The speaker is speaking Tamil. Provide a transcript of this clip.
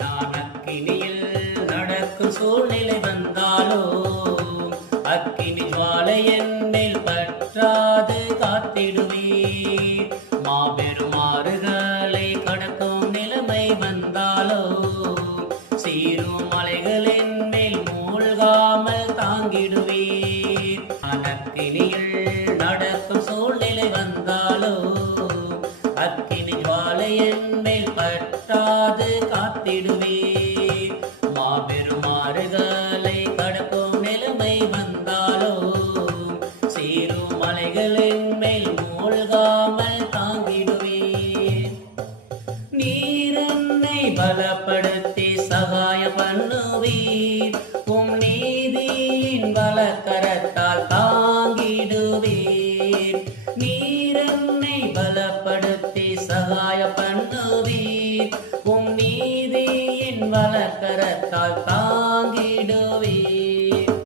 நான் அக்கினியில் நடக்கும் சூழ்நிலை வந்தாலோ அக்கினி ஜுவாலை என் மேல் பற்றாது காத்திடுவீர். மாபெரும் ஆறுகளை கடக்கும் நிலைமை வந்தாலோ சீரும் மலைகள் என் மேல் மூழ்காமல் தாங்கிடுவீர். அக்கினியில் நடக்கும் சூழ்நிலை வந்தாலோ அக்கினி ஜுவாலை என் மேல் பற்றாது காத்திடுவீர். மாபெரும் ஆறுகளை கடக்கும் நிலைமை வந்தாலோ சீரும் மலைகள் என் மேல் மூழ்காமல் தாங்கிடுவீர். நீர் என்னை பலப்படுத்தி சகாய பண்ணுவீர். உம் நீதியின் பலக்கரத்தால் தாங்கிடுவீர். நீர் என்னை பலப்படுத்தி சகாய பண்ணுவீர். உம் நீதியின் பலக்கரத்தால் தாங்கிடுவீர்.